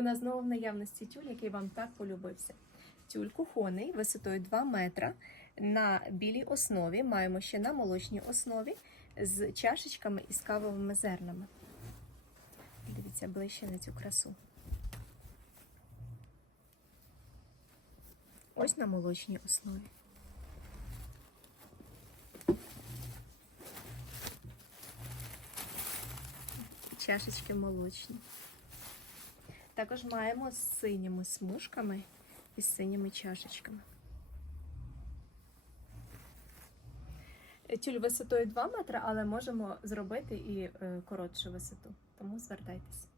У нас знову в наявності тюль, який вам так полюбився. Тюль кухонний висотою 2 метра на білій основі. Маємо ще на молочній основі з чашечками і з кавовими зернами. Дивіться ближче на цю красу. Ось на молочній основі. Чашечки молочні. Також маємо з синіми смужками і з синіми чашечками. Тюль висотою 2 метри, але можемо зробити і е, коротшу висоту. Тому звертайтеся.